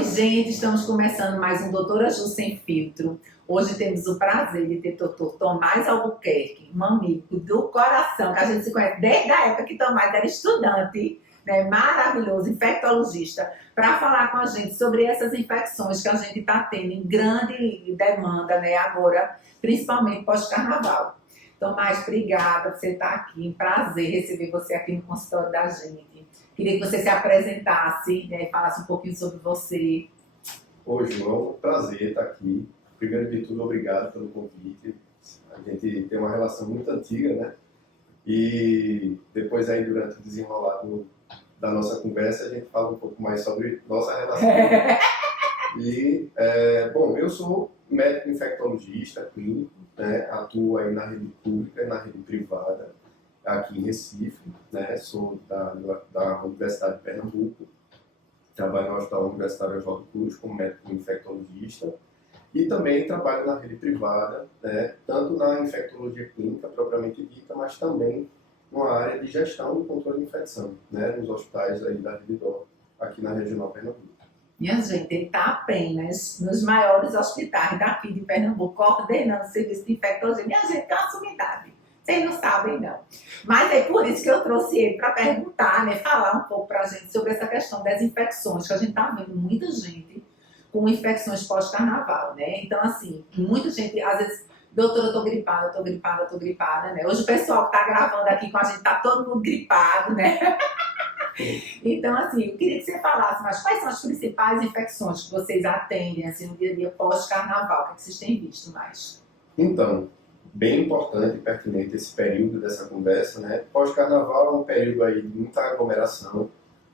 Oi, gente, estamos começando mais um Doutora Ju Sem Filtro. Hoje temos o prazer de ter o Dr. Tomás Albuquerque, um amigo do coração, que a gente se conhece desde a época que Tomás era estudante, né, maravilhoso, infectologista, para falar com a gente sobre essas infecções que a gente está tendo em grande demanda, né, agora, principalmente pós-carnaval. Tomás, obrigada por você estar aqui, um prazer receber você aqui no consultório da gente. Queria que você se apresentasse, né, e falasse um pouquinho sobre você. Oi, João, prazer estar aqui. Primeiro de tudo, obrigado pelo convite. A gente tem uma relação muito antiga, né? E depois aí, durante o desenrolar da nossa conversa, a gente fala um pouco mais sobre nossa relação. Bom, eu sou médico infectologista clínico, né? Atuo aí na rede pública e na rede privada, aqui em Recife, né? Sou da Universidade de Pernambuco, trabalho no Hospital Universitário Oswaldo Cruz como médico infectologista e também trabalho na rede privada, né? Tanto na infectologia clínica propriamente dita, mas também numa área de gestão e controle de infecção, né? Nos hospitais aí da rede DOR, aqui na Regional Pernambuco. Minha gente, ele está apenas nos maiores hospitais daqui de Pernambuco, coordenando o serviço de infectologia. Minha gente, é uma sumidade. Vocês não sabem, não. Mas é por isso que eu trouxe ele para perguntar, né, falar um pouco para a gente sobre essa questão das infecções, que a gente está vendo muita gente com infecções pós-carnaval, né? Então, assim, muita gente, às vezes, doutora, eu tô gripada, né? Hoje o pessoal que está gravando aqui com a gente está todo mundo gripado, né? Então, assim, eu queria que você falasse, mas quais são as principais infecções que vocês atendem, assim, no dia a dia pós-carnaval? O que vocês têm visto mais? Então, bem importante e pertinente esse período dessa conversa, né? Pós-carnaval é um período aí de muita aglomeração,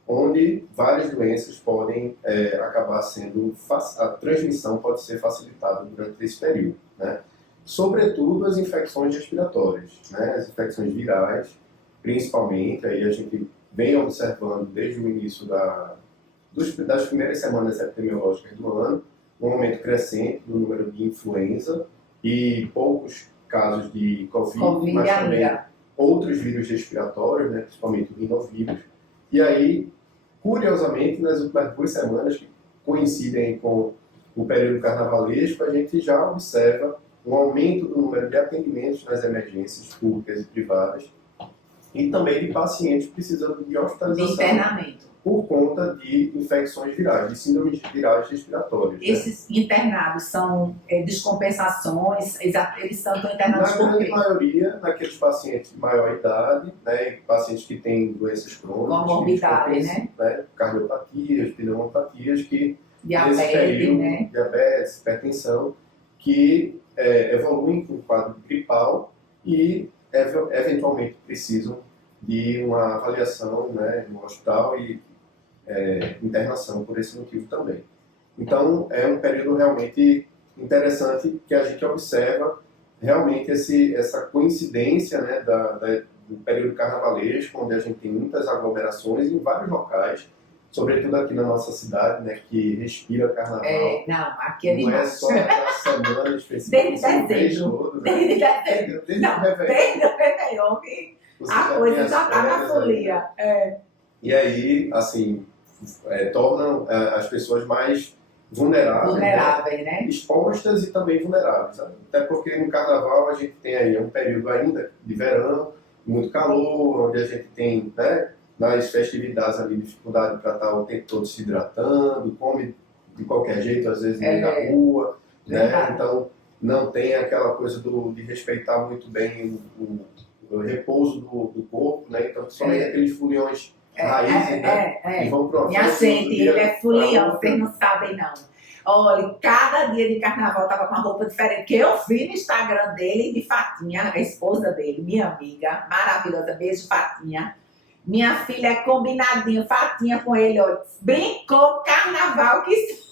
onde várias doenças podem acabar sendo, a transmissão pode ser facilitada durante esse período, né? Sobretudo as infecções respiratórias, né? As infecções virais, principalmente, aí a gente vem observando desde o início das primeiras semanas epidemiológicas do ano, um aumento crescente do número de influenza e poucos casos de Covid, mas também outros vírus respiratórios, né, principalmente o rinovírus. E aí, curiosamente, nas últimas 2 semanas, que coincidem com o período carnavalesco, a gente já observa um aumento do número de atendimentos nas emergências públicas e privadas e também de pacientes precisando de hospitalização. De internamento. Por conta de infecções virais, de síndromes virais respiratórias. Esses internados são descompensações, eles estão internados por quê? Na grande maioria, naqueles pacientes de maior idade, né, pacientes que têm doenças crônicas, comorbidades, né? Cardiopatias, pneumopatias, que diabetes, nesse período, né? Diabetes, hipertensão, que evoluem com um quadro gripal e eventualmente precisam de uma avaliação, né, no hospital e internação por esse motivo também. Então, é um período realmente interessante que a gente observa realmente essa coincidência, né, do período carnavalesco, onde a gente tem muitas aglomerações em vários locais, sobretudo aqui na nossa cidade, né, que respira carnaval. Não, aqui é não é só na semana específica, desde dezembro, né? Desde o Réveillon, que a coisa já está na folia. E aí, assim, tornam as pessoas mais vulneráveis, né? Expostas e também vulneráveis. Sabe? Até porque no carnaval a gente tem aí um período ainda de verão, muito calor, onde a gente tem, né, nas festividades ali dificuldade para estar o tempo todo se hidratando, come de qualquer jeito, às vezes na rua, né? Então não tem aquela coisa de respeitar muito bem o repouso do corpo, né? Então somente aqueles foliões raízes, né? E vão pro Minha gente, ele é folião, vocês não sabem não. Olha, cada dia de carnaval tava com uma roupa diferente, que eu vi no Instagram dele, de Fatinha, a esposa dele, minha amiga, maravilhosa, beijo Fatinha. Minha filha é combinadinho, Fatinha com ele, olha, brincou carnaval, que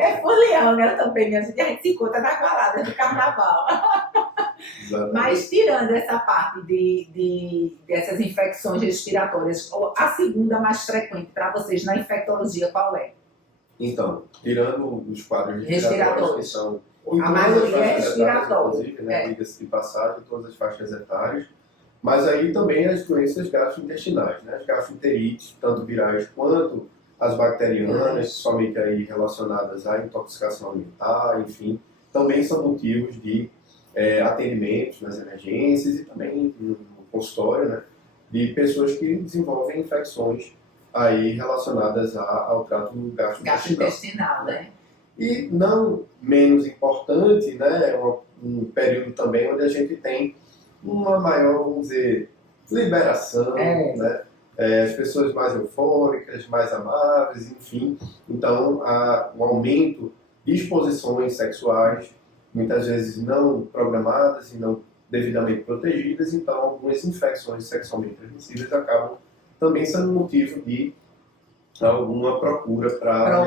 é folião, né? Eu também, minha gente, a gente se encontra nas baladas do carnaval. Mas tirando essa parte dessas infecções respiratórias, a segunda mais frequente para vocês na infectologia, qual é? Então, tirando os quadros respiratórios, que são a maioria é respiratória, inclusive, né, diga-se de passagem, todas as faixas etárias, mas aí também as doenças gastrointestinais, né, as gastroenterites, tanto virais quanto as bacterianas, somente aí relacionadas à intoxicação alimentar, enfim, também são motivos de atendimentos nas emergências e também no consultório, né, de pessoas que desenvolvem infecções aí relacionadas ao trato gastrointestinal, né? E não menos importante, né, é um período também onde a gente tem uma maior, vamos dizer, liberação, né? As pessoas mais eufóricas, mais amáveis, enfim. Então, um aumento de exposições sexuais, muitas vezes não programadas e não devidamente protegidas, então algumas infecções sexualmente transmissíveis acabam também sendo motivo de alguma procura para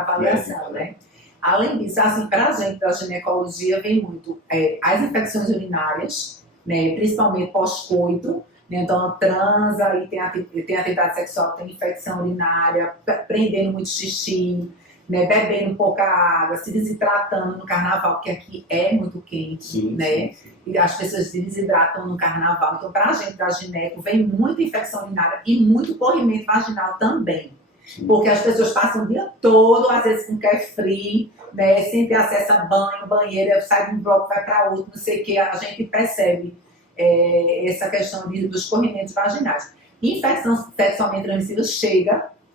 avaliação, né? Além disso, assim, para a gente da ginecologia vem muito as infecções urinárias, né, principalmente pós-coito, né, então transa e tem atividade sexual, tem infecção urinária, prendendo muito xixi, né, bebendo pouca água, se desidratando no carnaval, porque aqui é muito quente, sim, né? Sim. E as pessoas se desidratam no carnaval. Então, para a gente da gineco, vem muita infecção urinária e muito corrimento vaginal também. Sim. Porque as pessoas passam o dia todo, às vezes com carefree, né, sem ter acesso a banho, banheira, sai de um bloco, vai para outro, não sei o que, a gente percebe essa questão dos corrimentos vaginais. Infecção sexualmente transmissível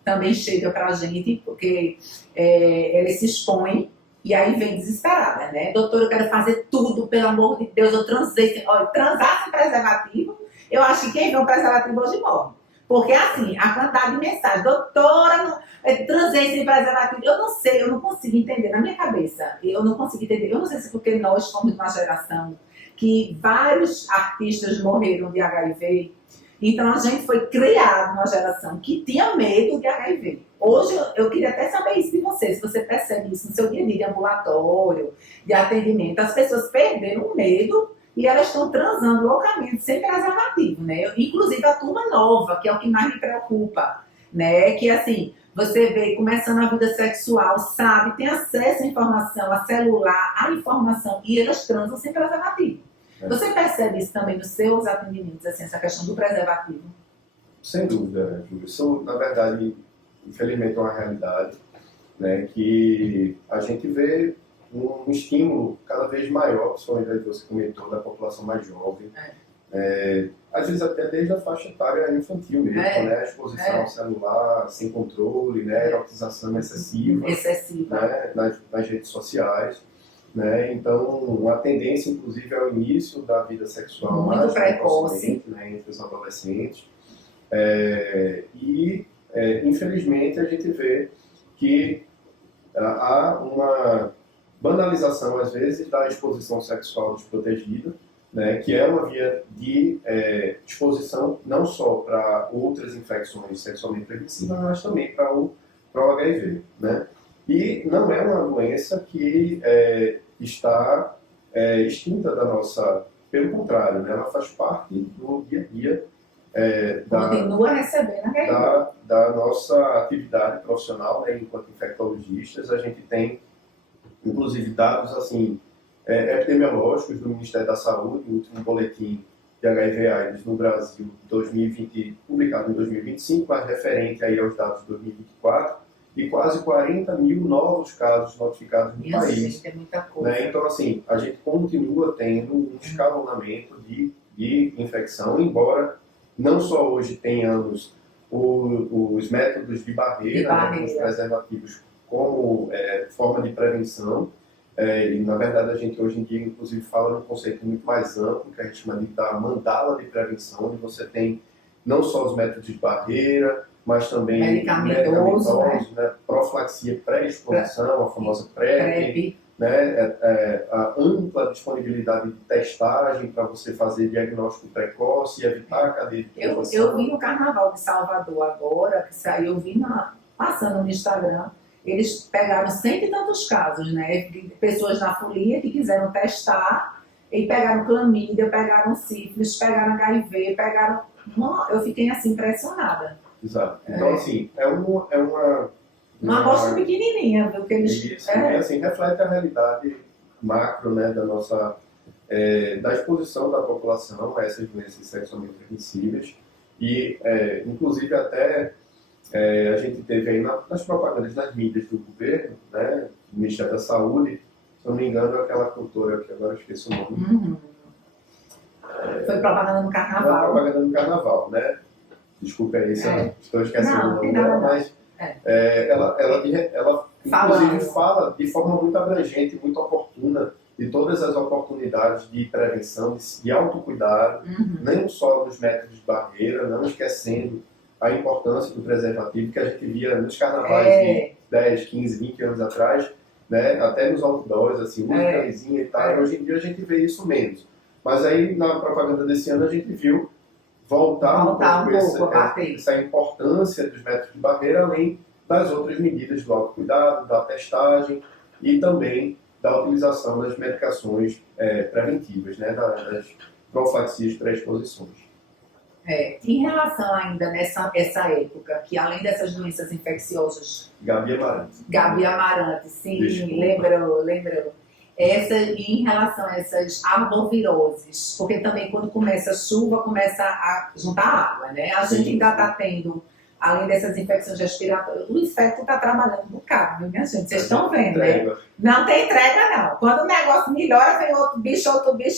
também chega para a gente, porque ela se expõe e aí vem desesperada, né? Doutora, eu quero fazer tudo, pelo amor de Deus, eu transei. Olha, transar sem preservativo, eu acho que quem vê um preservativo hoje morre. Porque, assim, a quantidade de mensagens, doutora, transei sem preservativo, eu não sei, eu não consigo entender, na minha cabeça, eu não consigo entender, eu não sei se porque nós fomos de uma geração que vários artistas morreram de HIV, então a gente foi criado numa geração que tinha medo de HIV. Hoje, eu queria até saber isso de você, se você percebe isso no seu dia a dia de ambulatório, de atendimento, as pessoas perderam o medo e elas estão transando loucamente, sem preservativo, né? Inclusive a turma nova, que é o que mais me preocupa, né? Que assim, você vê começando a vida sexual, sabe, tem acesso à informação, a celular, a informação, e elas transam sem preservativo. Você percebe isso também nos seus atendimentos, assim, essa questão do preservativo? Sem dúvida, Júlio. Isso, na verdade, infelizmente é uma realidade, né, que a gente vê um estímulo cada vez maior, principalmente você comentou, da população mais jovem. Às vezes até desde a faixa etária infantil mesmo, né? A exposição ao celular sem controle, né? A erotização excessiva. Né? Nas redes sociais. Né? Então, a tendência, inclusive, ao início da vida sexual muito precoce, né? Entre os adolescentes. Infelizmente, a gente vê que há uma banalização, às vezes, da exposição sexual desprotegida, né, que é uma via de exposição não só para outras infecções sexualmente transmissíveis, mas também para o HIV. Né? E não é uma doença que está extinta da nossa... Pelo contrário, né, ela faz parte do dia a dia continua recebendo da nossa atividade profissional, né, enquanto infectologistas. A gente tem, inclusive, dados assim, epidemiológicos do Ministério da Saúde, o último boletim de HIV/AIDS no Brasil, 2020, publicado em 2025, mas referente aí aos dados de 2024, e quase 40 mil novos casos notificados no país. Gente, é muita coisa. Né? Então, assim, a gente continua tendo um escalonamento de infecção, embora não só hoje tenhamos os métodos de barreira. Né, os preservativos como forma de prevenção, e na verdade a gente hoje em dia inclusive fala num conceito muito mais amplo, que a gente chama da mandala de prevenção, onde você tem não só os métodos de barreira, mas também medicamentosos, né, profilaxia pré-exposição, a famosa PrEP, né, a ampla disponibilidade de testagem para você fazer diagnóstico precoce e evitar a cadeia de transmissão. Eu vi no Carnaval de Salvador agora, que saiu, eu vi passando no Instagram, eles pegaram 100 e tantos casos, né, de pessoas na folia que quiseram testar, e pegaram clamídia, pegaram sífilis, pegaram HIV, pegaram... Eu fiquei assim impressionada. Exato. Então, assim, é uma amostra pequenininha, viu? Que eles... Isso, e assim, reflete a realidade macro, né, da nossa... da exposição da população a essas doenças sexualmente transmissíveis e, inclusive, até A gente teve aí nas propagandas, nas mídias do governo, né, do Ministério da Saúde, se não me engano, aquela cantora que agora eu esqueci o nome. Uhum. Foi propaganda no Era carnaval. propaganda no carnaval, né? Desculpe aí se eu estou esquecendo Não, o nome tem dela, nada não. mas ela inclusive fala de forma muito abrangente, muito oportuna, de todas as oportunidades de prevenção, de autocuidado, não só dos métodos de barreira, não esquecendo a importância do preservativo que a gente via nos carnavais de 10, 15, 20 anos atrás, né? Até nos outdoors, assim, usa camisinha e tal. Hoje em dia a gente vê isso menos. Mas aí na propaganda desse ano a gente viu voltar um pouco essa importância dos métodos de barreira, além das outras medidas do autocuidado, da testagem e também da utilização das medicações preventivas, né, das profilaxias pré-exposições. Em relação ainda nessa época, que além dessas doenças infecciosas... Gabi Amarante, sim, lembrou. Em relação a essas arboviroses, porque também quando começa a chuva, começa a juntar água, né? A gente ainda está tendo, além dessas infecções respiratórias, o inseto está trabalhando um bocado, viu, minha gente? Vocês estão vendo, né? Não tem entrega, não. Quando o negócio melhora, vem outro bicho,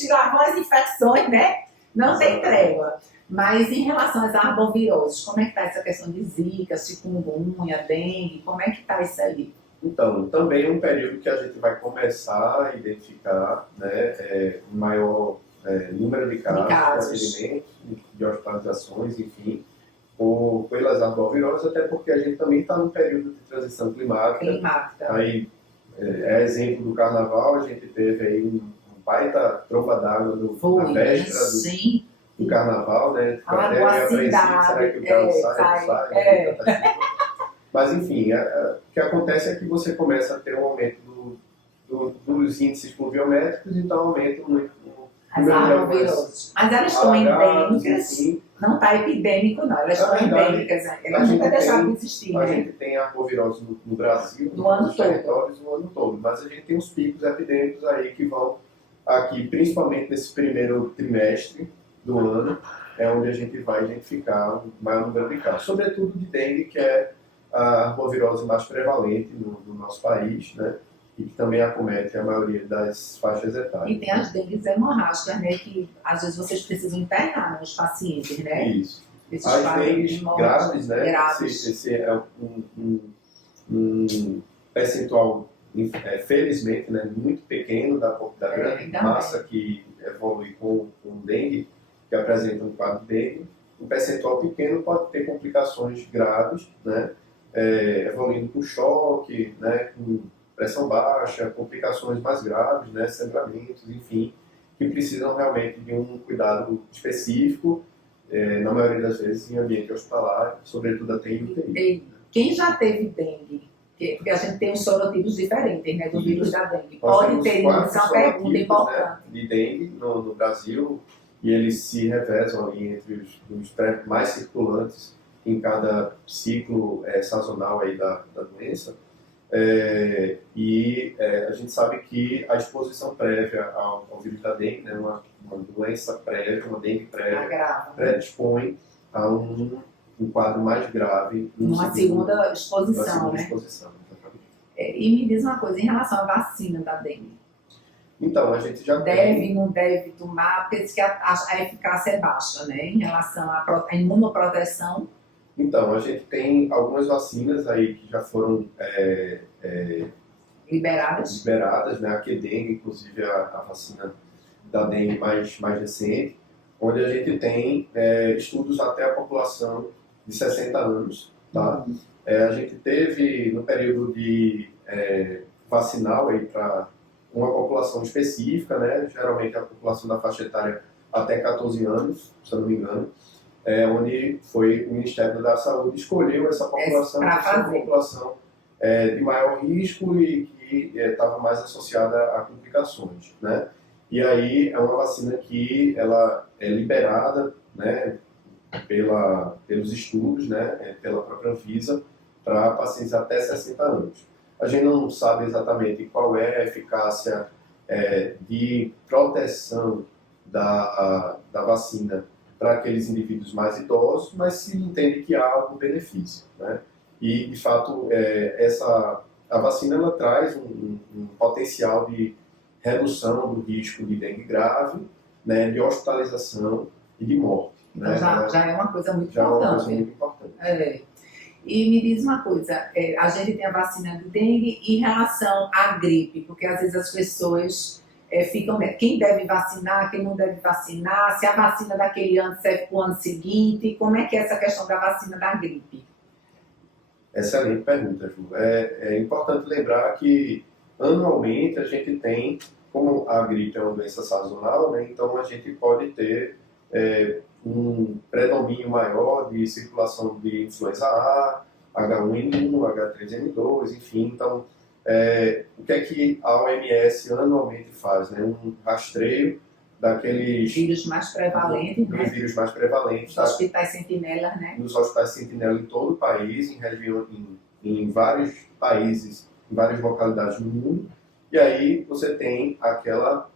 e lá vão as infecções, né? Não tem trégua. Mas em relação às arboviroses, como é que está essa questão de zika, chikungunya, dengue, como é que está isso aí? Então, também é um período que a gente vai começar a identificar, né, um maior número de casos, de atendimento, de hospitalizações, enfim, pelas arboviroses, até porque a gente também está num período de transição climática. Aí, exemplo do carnaval, a gente teve aí um baita tromba d'água na véspera do carnaval, né? Até apreensivo, será que o galo sai? Mas, enfim, o que acontece é que você começa a ter um aumento dos índices pluviométricos, então aumenta muito as arboviroses. Mas elas estão endêmicas, enfim. Não está epidêmico, não. Elas estão endêmicas. Elas nunca deixaram de existir. A gente tem arbovirose no Brasil, nos territórios, no ano todo. Mas a gente tem os picos epidêmicos aí que vão aqui, principalmente nesse primeiro trimestre do ano, é onde a gente vai identificar o maior número de casos. Sobretudo de dengue, que é a arbovirose mais prevalente no nosso país, né? E que também acomete a maioria das faixas etárias. E tem as dengues hemorrágicas, né? Que às vezes vocês precisam internar, né, os pacientes, né? Isso. As dengues graves, né? Esse é um percentual, felizmente, né, muito pequeno da grande massa que evolui com dengue, que apresenta um quadro de dengue. Um percentual pequeno pode ter complicações graves, né? Evoluindo com choque, né, com pressão baixa, complicações mais graves, né, sangramentos, enfim, que precisam realmente de um cuidado específico, na maioria das vezes em ambiente hospitalar, sobretudo até em UTI. Quem já teve dengue, porque a gente tem uns sorotipos diferentes, né, do vírus da dengue, pode ter uma pergunta importante. Né, de dengue no Brasil, e eles se revezam ali entre os mais circulantes em cada ciclo sazonal aí da doença. A gente sabe que a exposição prévia ao vírus da dengue, né, uma doença prévia, uma dengue prévia, predispõe a um quadro mais grave. Uma segunda exposição, né? E me diz uma coisa, em relação à vacina da dengue. Então, a gente já não deve tomar, porque diz que a eficácia é baixa, né? Em relação à imunoproteção. Então, a gente tem algumas vacinas aí que já foram liberadas, né? A Qdengue, inclusive a vacina da dengue mais recente, onde a gente tem estudos até a população de 60 anos, tá? A gente teve no período de vacinal aí para uma população específica, né? Geralmente a população da faixa etária até 14 anos, se eu não me engano, onde foi o Ministério da Saúde escolheu essa população, uma população de maior risco e que estava mais associada a complicações, né? E aí é uma vacina que ela é liberada, né, pelos estudos, né, pela própria Anvisa, para pacientes até 60 anos. A gente não sabe exatamente qual é a eficácia de proteção da vacina para aqueles indivíduos mais idosos, mas se entende que há algum benefício, né? E, de fato, a vacina ela traz um potencial de redução do risco de dengue grave, né, de hospitalização e de morte. Então Né? já é uma coisa muito Já é uma coisa importante. muito importante. E me diz uma coisa, a gente tem a vacina de dengue em relação à gripe, porque às vezes as pessoas ficam, quem deve vacinar, quem não deve vacinar, se a vacina daquele ano serve para o ano seguinte, como é que é essa questão da vacina da gripe? Excelente pergunta, Ju. É importante lembrar que anualmente a gente tem, como a gripe é uma doença sazonal, né, então a gente pode ter um predomínio maior de circulação de influenza A, H1N1, H3N2, enfim. Então, o que é que a OMS anualmente faz? Né? Um rastreio daqueles Vírus mais prevalentes, né? vírus mais prevalentes, Os hospitais sentinelas, né? nos hospitais sentinela em todo o país, em vários países, em várias localidades do mundo. E aí você tem aquela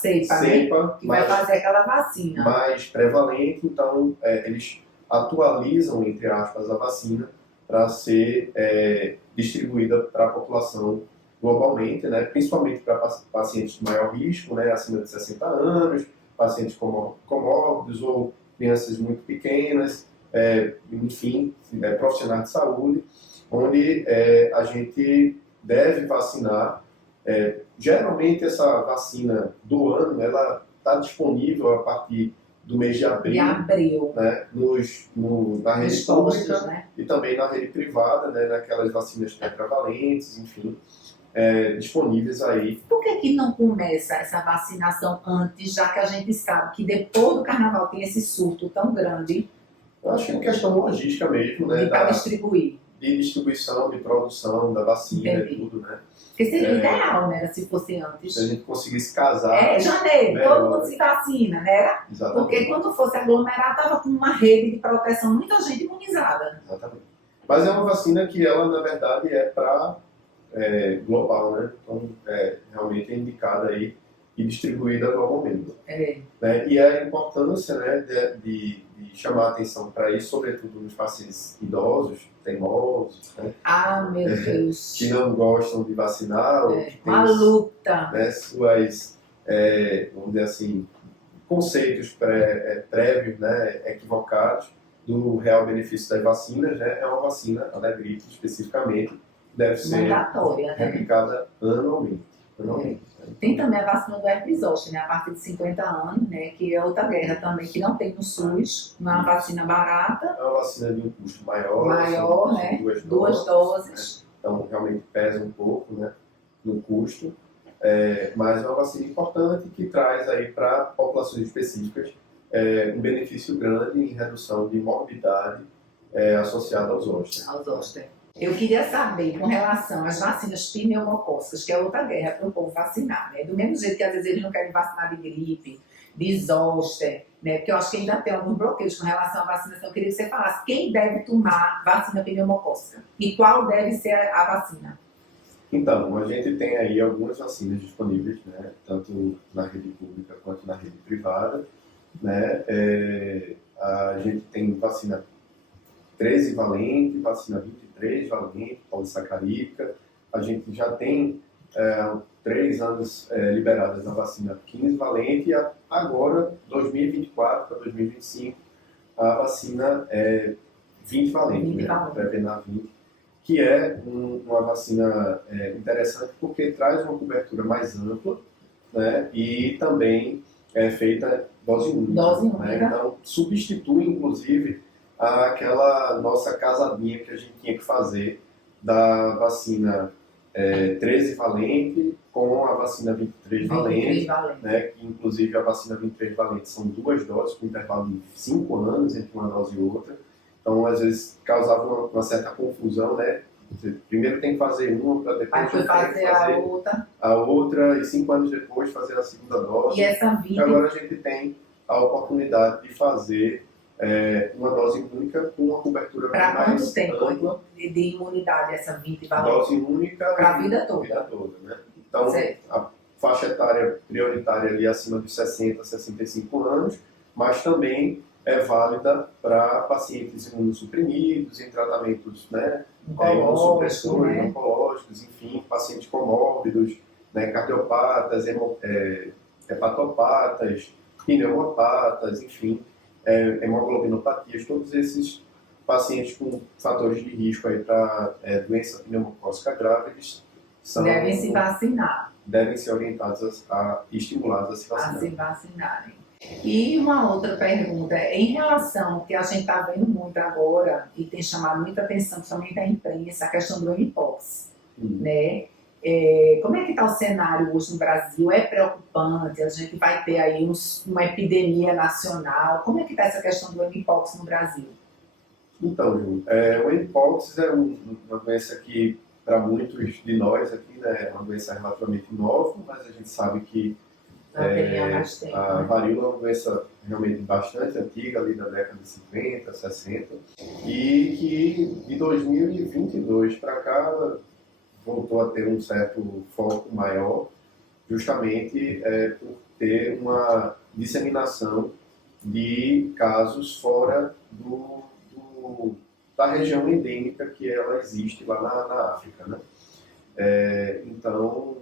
cepa, né? Que vai fazer aquela vacina. Mais prevalente, então eles atualizam, entre aspas, a vacina para ser distribuída para a população globalmente, né? Principalmente para pacientes de maior risco, né? Acima de 60 anos, pacientes comórbidos ou crianças muito pequenas, enfim, profissionais de saúde, onde a gente deve vacinar. Geralmente essa vacina do ano, ela está disponível a partir do mês de abril, né, na rede pública, né? E também na rede privada, né, naquelas vacinas tetravalentes, enfim, disponíveis aí. Por que não começa essa vacinação antes, já que a gente sabe que depois do carnaval tem esse surto tão grande? Eu acho que é questão logística mesmo, né? Para distribuir. De distribuição, de produção da vacina e tudo, né? Porque seria ideal, né, se fosse antes. Se a gente conseguisse casar... janeiro, todo mundo se vacina, né? Exatamente. Porque quando fosse aglomerar, estava com uma rede de proteção, muita gente imunizada. Exatamente. Mas é uma vacina que ela, na verdade, é para global, né? Então, realmente é indicada aí e distribuída globalmente. Né? E a importância, né, de chamar a atenção para isso, sobretudo nos pacientes idosos, teimosos, né? Meu Deus! Que não gostam de vacinar, ou que uma luta! Né, suas, vamos dizer assim, conceitos prévios, né, equivocados do real benefício das vacinas, né? É uma vacina, a da gripe especificamente, deve ser mandatória, replicada anualmente. Tem também a vacina do herpes zoster, né, a partir de 50 anos, né, que é outra guerra também, que não tem no SUS, não é uma vacina barata. É uma vacina de um custo maior, né, duas doses. Né? Então, realmente pesa um pouco, né, no custo, mas é uma vacina importante que traz aí para populações específicas um benefício grande em redução de morbidade associada aos zoster. Eu queria saber, com relação às vacinas pneumocócicas, que é outra guerra para o povo vacinar, né? Do mesmo jeito que às vezes eles não querem vacinar de gripe, de zoster, né? Porque eu acho que ainda tem alguns bloqueios com relação à vacinação. Eu queria que você falasse quem deve tomar vacina pneumocócica e qual deve ser a vacina. Então, a gente tem aí algumas vacinas disponíveis, né? Tanto na rede pública quanto na rede privada, né? A gente tem vacina 13 valente, vacina 23 valente, polissacarídica. A gente já tem 3 anos liberadas a vacina 15 valente e agora, 2024 para 2025, a vacina 20 valente, né? Prevenar 20, que é uma vacina interessante porque traz uma cobertura mais ampla, né? E também é feita dose única. Né? Então, substitui, inclusive, aquela nossa casadinha que a gente tinha que fazer da vacina 13 valente com a vacina 23 valente, né? Que inclusive a vacina 23 valente são 2 doses com intervalo de 5 anos entre uma dose e outra. Então, às vezes, causava uma certa confusão, né? Você primeiro tem que fazer uma para depois fazer a outra e 5 anos depois fazer a segunda dose. E essa vida... Agora a gente tem a oportunidade de fazer uma dose única com uma cobertura mais ampla. Para quanto tempo de imunidade essa 20 valente? Dose única para a vida toda. Né? Então, a faixa etária prioritária ali acima dos 60 a 65 anos mas também é válida para pacientes imunossuprimidos, em tratamentos, né, imunossupressores, oncológicos, enfim, pacientes comórbidos, né, cardiopatas, hepatopatas, pneumopatas, enfim, hemoglobinopatias, todos esses pacientes com fatores de risco para doença pneumocócica grave, eles devem se vacinar. Devem ser orientados e estimulados a se vacinar. A se vacinarem. E uma outra pergunta, em relação ao que a gente está vendo muito agora, e tem chamado muita atenção, principalmente a imprensa, a questão do mpox, né? Como é que está o cenário hoje no Brasil? É preocupante? A gente vai ter aí uma epidemia nacional? Como é que está essa questão do mpox no Brasil? Então, Ju, o mpox é uma doença que, para muitos de nós aqui, né, é uma doença relativamente nova, mas a gente sabe que a varíola é uma doença realmente bastante antiga, ali da década de 50, 60, e que de 2022 para cá voltou a ter um certo foco maior, justamente por ter uma disseminação de casos fora da região endêmica que ela existe lá na África, né? Então,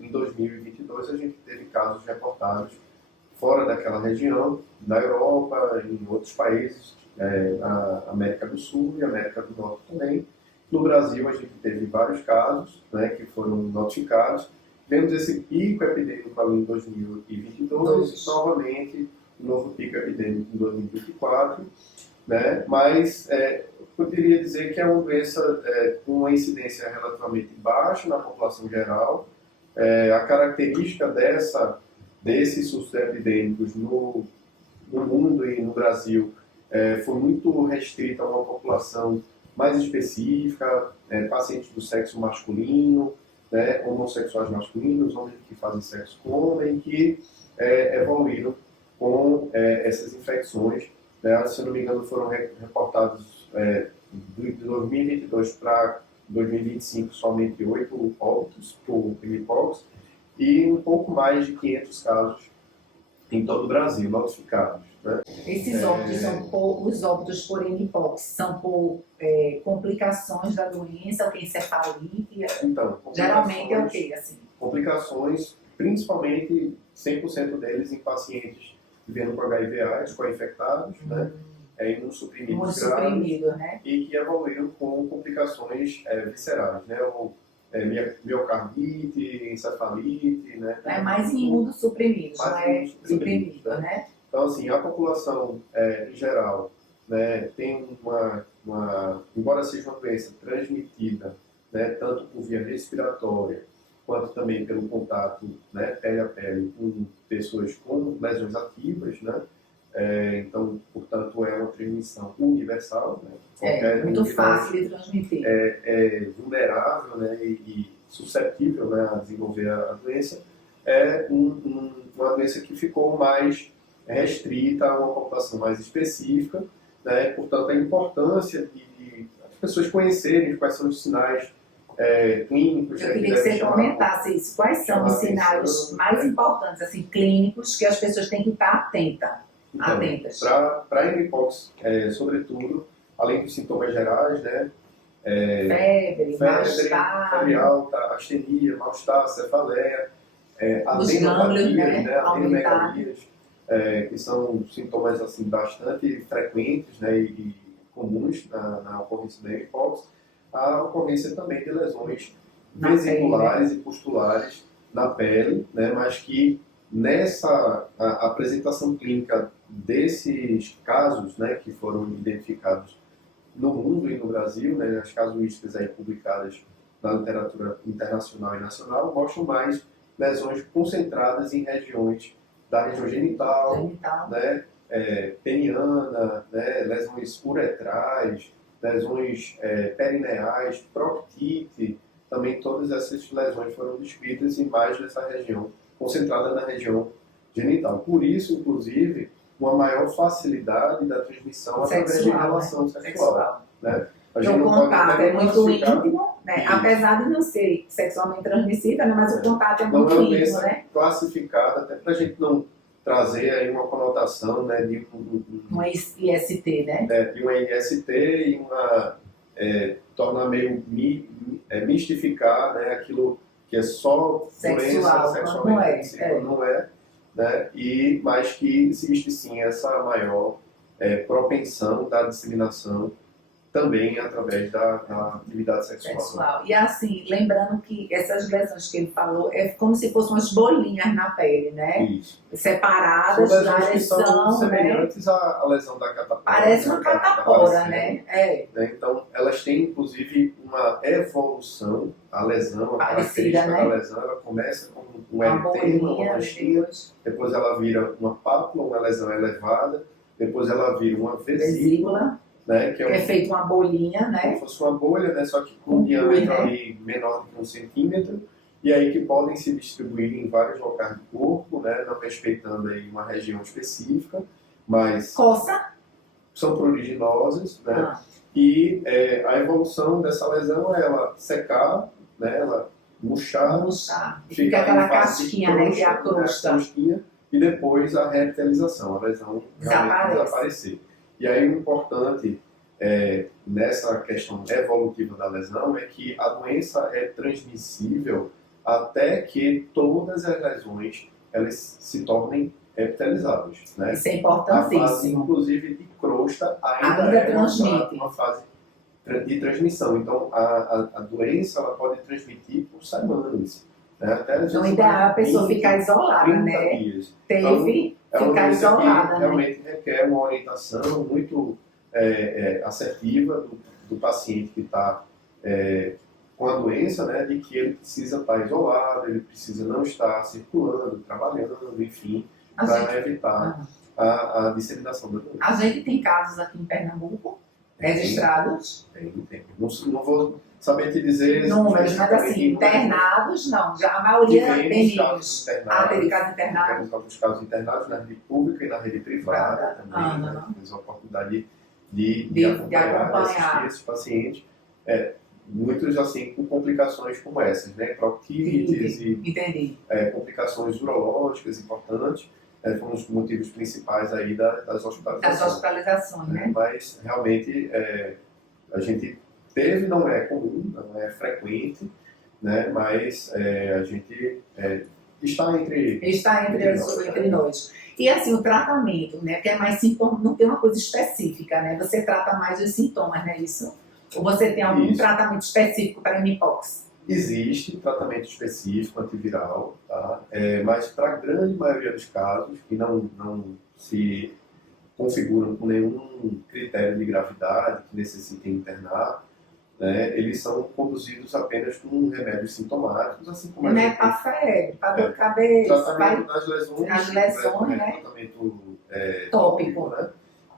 em 2022 a gente teve casos reportados fora daquela região, na Europa, em outros países, na América do Sul e América do Norte também. No Brasil a gente teve vários casos, né, que foram notificados. Vemos esse pico epidêmico ali em 2022 e novamente um novo pico epidêmico em 2024, né? Mas eu poderia dizer que é uma doença com uma incidência relativamente baixa na população geral. A característica desses surtos epidêmicos no mundo e no Brasil foi muito restrita a uma população mais específica, pacientes do sexo masculino, né, homossexuais masculinos, homens que fazem sexo com homem, que evoluíram com essas infecções. Se eu não me engano, foram reportados de 2022 para 2025 somente 8 óbitos por mpox e um pouco mais de 500 casos em todo o Brasil notificados, né? Esses óbitos os óbitos por mpox são por complicações da doença, o que é encefalite? Então, geralmente é o que, assim? Complicações, principalmente 100% deles em pacientes vivendo com HIV/AIDS, co-infectados, né? Imunossuprimidos graves, né? E que evoluíram com complicações viscerais, né? Miocardite, encefalite, né? É mais em imunossuprimidos, não é suprimido, né? Então, assim, a população, em geral, né, tem embora seja uma doença transmitida, né, tanto por via respiratória, quanto também pelo contato, né, pele a pele com pessoas com lesões ativas, né? Então, portanto, é uma transmissão universal, né? Muito fácil de transmitir. É vulnerável, né, e suscetível, né, a desenvolver a doença. Uma doença que ficou mais restrita a uma população mais específica, né? Portanto, a importância de as pessoas conhecerem quais são os sinais clínicos. Eu queria que você comentasse isso. Quais são os sinais mais importantes, assim, clínicos, que as pessoas têm que estar atentas? Para mpox, sobretudo, além dos sintomas gerais, né? Febre alta, astenia, mal-estar, cefaleia, adenopatias, adenomegalias, que são sintomas assim, bastante frequentes, né, e comuns na ocorrência da mpox, a ocorrência também de lesões vesiculares e pustulares na pele, né, mas que nessa apresentação clínica desses casos, né, que foram identificados no mundo e no Brasil, né, as casuísticas aí publicadas na literatura internacional e nacional, mostram mais lesões concentradas em regiões da região genital. Né, peniana, né, lesões uretrais, lesões perineais, proctite, também todas essas lesões foram descritas em mais dessa região, concentrada na região genital. Por isso, inclusive, uma maior facilidade da transmissão através de relação sexual. Né? O contato é muito íntimo, né? Apesar de não ser sexualmente transmissível, né? Mas o contato é muito íntimo, né? Classificada, até para a gente não trazer aí uma conotação, né, de Um IST, né? de uma IST e tornar meio mistificar, né, aquilo que é só Sexual, doença sexualmente transmissível, é. não é, né, mas que existe sim essa maior propensão da disseminação também através da atividade sexual. E assim, lembrando que essas lesões que ele falou é como se fossem umas bolinhas na pele, né? Isso. Separadas São da lesões que são lesão, né? semelhantes à lesão da catapora. Parece uma né, catapora, né? Então, elas têm, inclusive, uma evolução. A lesão, a Parecida, característica né? da lesão, ela começa com um Uma eritema, uma bolinha, manchinha, depois ela vira uma pápula, uma lesão elevada, depois ela vira uma vesícula, né, que é feito uma bolinha, né? como se fosse uma bolha, né, só que com um diâmetro ali menor do que 1 centímetro, e aí que podem se distribuir em vários locais do corpo, né, não respeitando aí uma região específica, mas coça, são pruriginosas, né, e a evolução dessa lesão é ela secar, né, ela murchar, fica aquela casquinha, né, que é a crosta, e depois a revitalização, a lesão realmente desaparecer. E aí o importante nessa questão evolutiva da lesão é que a doença é transmissível até que todas as lesões elas se tornem epitelizadas, né? Isso é importantíssimo. A fase, inclusive, de crosta ainda é uma fase de transmissão. Então, a doença ela pode transmitir por semanas. Né? Até, às vezes, ideal a pessoa ficar isolada, né? Dias. Teve então, ficar isolada, né? Realmente requer uma orientação muito assertiva do paciente que está com a doença, né, de que ele precisa estar isolado, ele precisa não estar circulando, trabalhando, enfim, para evitar a disseminação da doença. A gente tem casos aqui em Pernambuco registrados? Tem. Não vou saber te dizer números, mas assim, internados não, já a maioria tem casos internados. Teve casos internados? Temos alguns casos internados na rede pública e na rede privada também, né? Temos a oportunidade de acompanhar esses pacientes. Muitos assim com complicações como essas, né? Proctites e complicações urológicas importantes, foram os motivos principais aí das hospitalizações. Das hospitalizações, né? Mas realmente a gente teve, não é comum, não é frequente, né? Mas a gente está entre nós. E assim, o tratamento, né? Que é mais sintoma, não tem uma coisa específica, né? Você trata mais os sintomas, não é isso? Ou você tem algum tratamento específico para a mpox? Existe tratamento específico antiviral, tá? Mas para a grande maioria dos casos, que não se configuram com nenhum critério de gravidade, que necessitem internar, né, eles são conduzidos apenas com remédios sintomáticos, assim como a gente... Para febre, para dor de cabeça... Tratamento das lesões, né? Tratamento tópico, né?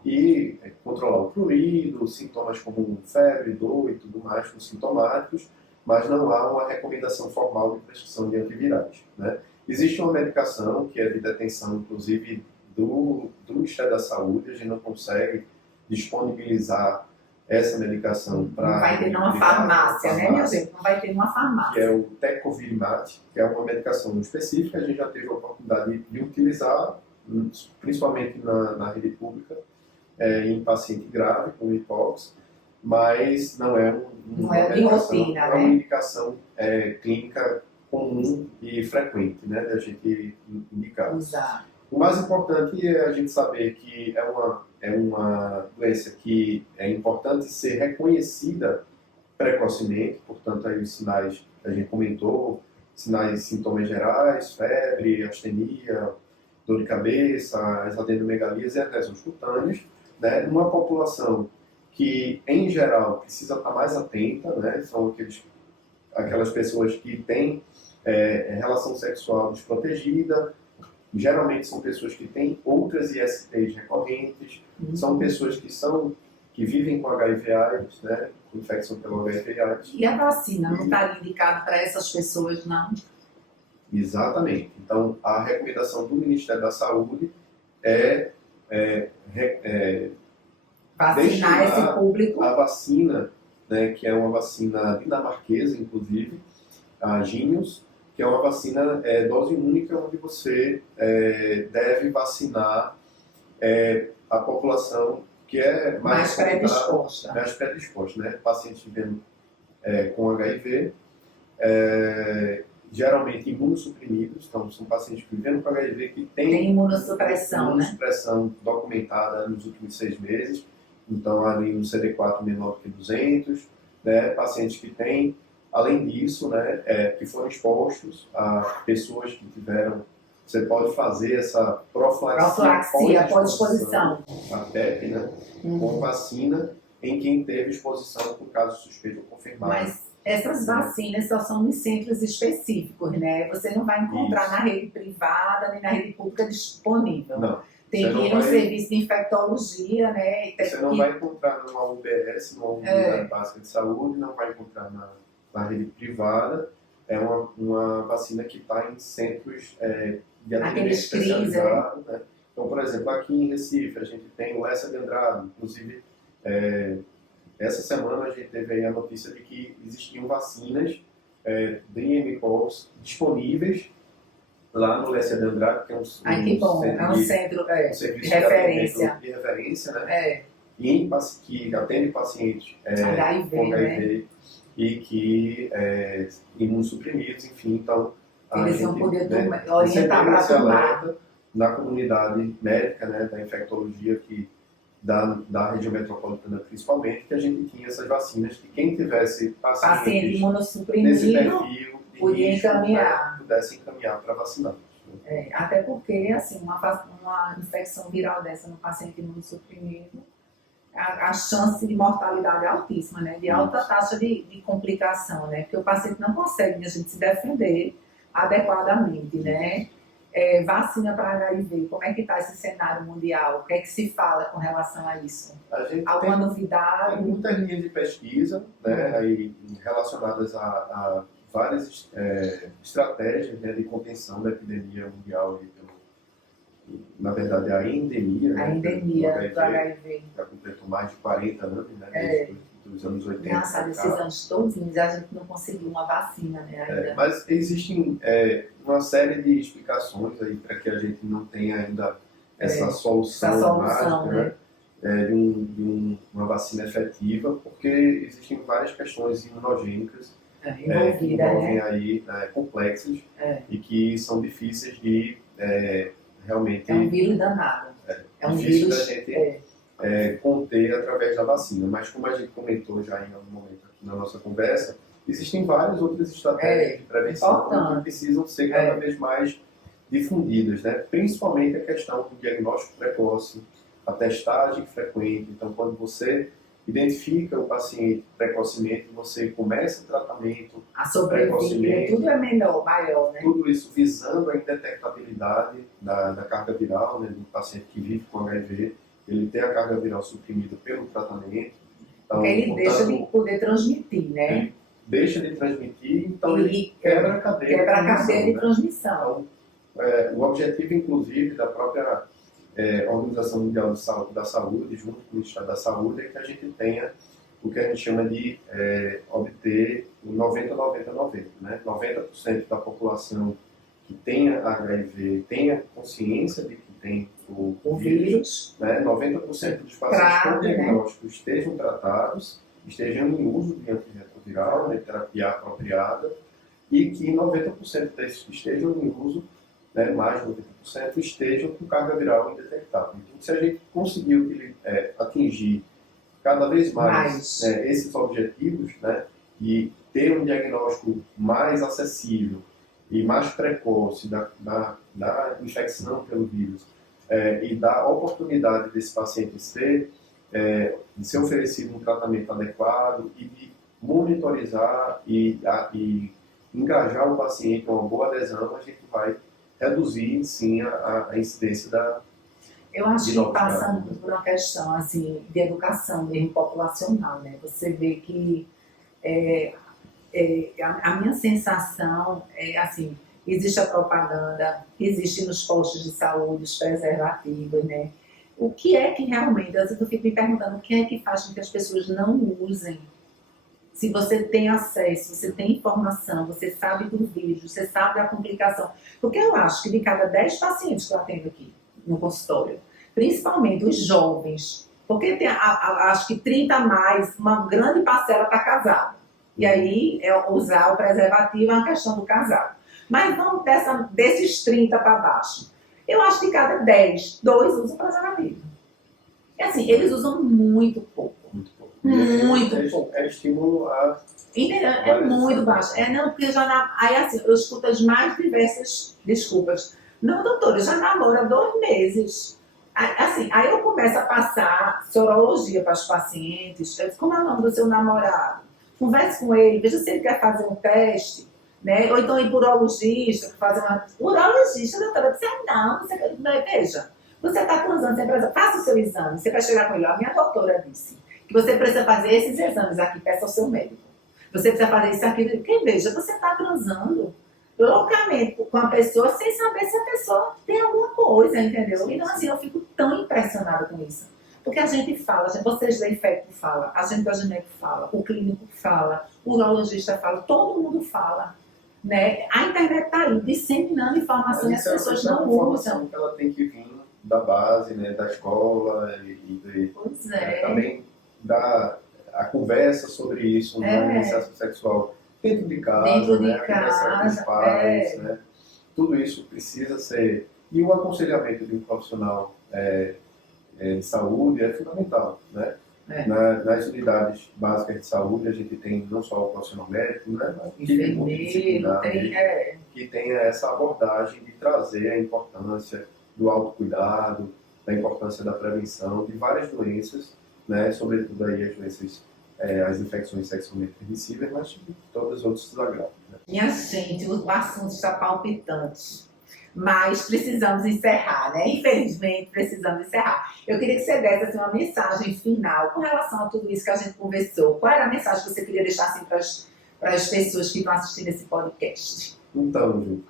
E controlar o prurido, sintomas como febre, dor e tudo mais, com sintomáticos, mas não há uma recomendação formal de prescrição de antivirais, né? Existe uma medicação que é de detenção, inclusive, do Ministério da Saúde, a gente não consegue disponibilizar essa medicação para... Não vai ter numa farmácia, né, minha gente? Não vai ter numa farmácia. Que é o Tecovirimat, que é uma medicação específica, a gente já teve a oportunidade de utilizar, principalmente na rede pública, em paciente grave com mpox, mas não é uma indicação clínica comum e frequente, né, da gente indicar. Exato. O mais importante é a gente saber que é uma doença que é importante ser reconhecida precocemente, portanto, aí os sinais que a gente comentou, sinais, sintomas gerais, febre, astenia, dor de cabeça, as adenomegalias e as lesões cutâneas, né, numa população que, em geral, precisa estar mais atenta, né, são aquelas pessoas que têm relação sexual desprotegida, geralmente são pessoas que têm outras ISTs recorrentes, são pessoas que vivem com HIV/AIDS, né, infecção pelo HIV/AIDS. E a vacina não está indicada para essas pessoas, não? Exatamente. Então, a recomendação do Ministério da Saúde vacinar esse público. A vacina, né, que é uma vacina dinamarquesa, inclusive, a Jynneos, que é uma vacina dose única, onde você deve vacinar a população que é Mais predisposta. mais predisposta, né? Pacientes vivendo com HIV, geralmente imunossuprimidos, então são pacientes vivendo com HIV que têm Tem imunossupressão, né? imunossupressão documentada nos últimos 6 meses, então ali um CD4 menor que 200, né? Pacientes que têm, além disso, né, que foram expostos a pessoas que tiveram. Você pode fazer essa Profilaxia pós-exposição. a PEP, né, com vacina em quem teve exposição por caso suspeito ou confirmado. Mas essas vacinas só são em centros específicos, né? Você não vai encontrar Isso. na rede privada nem na rede pública disponível. Não. Tem que ir no serviço de infectologia, né? Você não vai encontrar numa UBS, numa unidade básica de saúde, não vai encontrar na rede privada. É uma vacina que está em centros de atendimento especializado, né? Então, por exemplo, aqui em Recife, a gente tem o Lessa de Andrade. Inclusive, essa semana a gente teve aí a notícia de que existiam vacinas de mpox disponíveis lá no Lessa de Andrade, que é um que bom, é um centro serviço de referência. De referência, né? Que atende pacientes HIV, com HIV, né? E que imunossuprimidos, enfim, então eles vão poder orientar sempre se para tomar. alerta na comunidade médica, né, da infectologia da região metropolitana principalmente, que a gente tinha essas vacinas, que quem tivesse Paciente nesse imunossuprimido perfil de podia risco, encaminhar. né, pudesse encaminhar para vacinar. Até porque, assim, uma infecção viral dessa no paciente imunossuprimido, a chance de mortalidade é altíssima, né? De alta taxa de complicação, né? Porque o paciente não consegue a gente se defender adequadamente, né? Vacina para HIV, como é que está esse cenário mundial? O que é que se fala com relação a isso? Alguma novidade? Tem muitas linhas de pesquisa, né, aí, relacionadas a várias estratégias, né, de contenção da epidemia mundial, na verdade a endemia, A endemia do HIV. Já completou mais de 40 anos, né, dos anos 80. Engraçado, esses anos todos, a gente não conseguiu uma vacina, né, ainda. Mas existem uma série de explicações aí para que a gente não tenha ainda essa solução mágica, né, de uma vacina efetiva, porque existem várias questões imunogênicas que envolvem aí complexas e que são difíceis de realmente... É um vírus danado. É um difícil vírus... da gente conter através da vacina. Mas como a gente comentou já em algum momento aqui na nossa conversa, existem várias outras estratégias de prevenção que precisam ser cada vez mais difundidas, né? Principalmente a questão do diagnóstico precoce, a testagem frequente. Então, quando você identifica o paciente precocemente, você começa o tratamento precocemente. Tudo é maior, né? Tudo isso visando a indetectabilidade da carga viral, né, do paciente que vive com HIV. Ele tem a carga viral suprimida pelo tratamento. Então, porque ele deixa de poder transmitir, né? Ele deixa de transmitir, então ele quebra a cadeia de transmissão. Então, o objetivo, inclusive, da própria Organização Mundial da Saúde, junto com o Ministério da Saúde, é que a gente tenha o que a gente chama de obter o 90-90-90. Né? 90% da população que tenha HIV tenha consciência de que tem o vírus, né? 90% dos pacientes com diagnóstico estejam tratados, estejam em uso de antirretroviral, de terapia apropriada, e que 90% desses que estejam em uso, né, mais de 90%, estejam com carga viral indetectável. Então, se a gente conseguir atingir cada vez mais esses objetivos, né, e ter um diagnóstico mais acessível e mais precoce da infecção pelo vírus, e dar oportunidade desse paciente de ser oferecido um tratamento adequado e de monitorizar e engajar o paciente com uma boa adesão, a gente vai reduzir, sim, a incidência da... Eu acho que passa muito por uma questão assim, de educação mesmo populacional, né? Você vê que a minha sensação é assim, existe a propaganda, existe nos postos de saúde os preservativos, né? O que é que realmente, às vezes eu fico me perguntando, o que é que faz com que as pessoas não usem se você tem acesso, você tem informação, você sabe do vírus, você sabe da complicação. Porque eu acho que de cada 10 pacientes que eu atendo aqui no consultório, principalmente os jovens, porque tem, acho que 30 a mais, uma grande parcela está casada. E aí, usar o preservativo é uma questão do casal. Mas vamos desses 30 para baixo. Eu acho que cada 10, 2 usam preservativo. E assim, eles usam muito pouco. Muito pouco. É estímulo a... Entendeu? É muito baixo. Não, porque aí assim, eu escuto as mais diversas desculpas. Não, doutora, eu já namoro há 2 meses. Assim, aí eu começo a passar sorologia para os pacientes. Eu disse, como é o nome do seu namorado? Converse com ele, veja se ele quer fazer um teste, né? Ou então ir por urologista, fazer uma... Urologista, doutora, você não, veja, você está transando, você precisa, faça o seu exame, você vai chegar com ele, a minha doutora disse que você precisa fazer esses exames aqui, peça ao seu médico. Você precisa fazer isso aqui, porque veja, você está transando loucamente com a pessoa sem saber se a pessoa tem alguma coisa, entendeu? Então assim, eu fico tão impressionada com isso. Porque a gente fala, vocês da infecto fala, a gente da gineco fala, o clínico fala, o urologista fala, todo mundo fala. Né? A internet está aí, disseminando informação e as pessoas não usam. Ela tem que vir da base, né, da escola pois é. Também a conversa sobre isso, na iniciação sexual dentro de casa, a conversa com os pais, né? Tudo isso precisa ser... E o aconselhamento de um profissional de saúde é fundamental, né? Nas unidades básicas de saúde, a gente tem não só o profissional médico, né, mas que tenha essa abordagem de trazer a importância do autocuidado, da importância da prevenção de várias doenças, né, sobretudo aí as doenças, as infecções sexualmente transmissíveis, mas de todos os outros desagravos. Né? Minha gente, o assunto está palpitante. Mas precisamos encerrar, né? Infelizmente, precisamos encerrar. Eu queria que você desse assim, uma mensagem final com relação a tudo isso que a gente conversou. Qual era a mensagem que você queria deixar assim, para as pessoas que estão assistindo esse podcast? Então, Ju,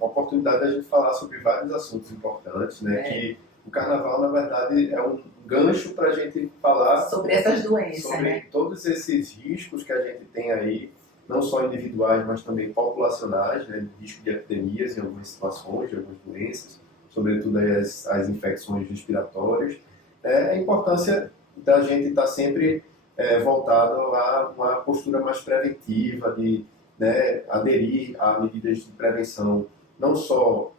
a oportunidade da gente falar sobre vários assuntos importantes, né? Que o carnaval, na verdade, é um gancho para a gente falar sobre essas doenças, sobre né? Todos esses riscos que a gente tem aí, não só individuais, mas também populacionais, né, risco de epidemias em algumas situações, de algumas doenças, sobretudo aí as infecções respiratórias. A importância da gente estar sempre voltado a uma postura mais preventiva, de aderir a medidas de prevenção, não só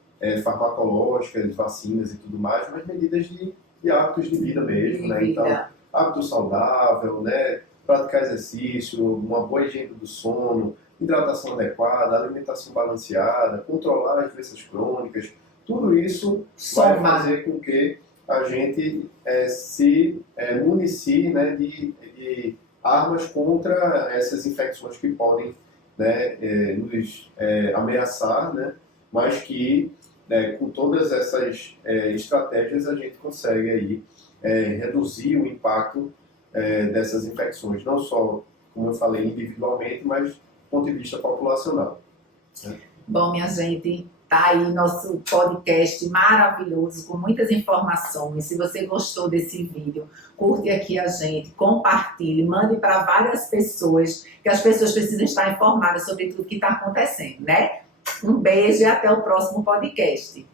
farmacológicas, vacinas e tudo mais, mas medidas de hábitos de vida mesmo. Né? Então, hábito saudável, né? Praticar exercício, uma boa higiene do sono, hidratação adequada, alimentação balanceada, controlar as doenças crônicas, tudo isso vai fazer com que a gente se municie, né, de armas contra essas infecções que podem, né, nos ameaçar, né, mas que com todas essas estratégias a gente consegue aí, reduzir o impacto dessas infecções, não só, como eu falei, individualmente, mas do ponto de vista populacional. Bom, minha gente, tá aí nosso podcast maravilhoso, com muitas informações. Se você gostou desse vídeo, curte aqui a gente, compartilhe, mande para várias pessoas, que as pessoas precisam estar informadas sobre tudo que está acontecendo, né? Um beijo e até o próximo podcast.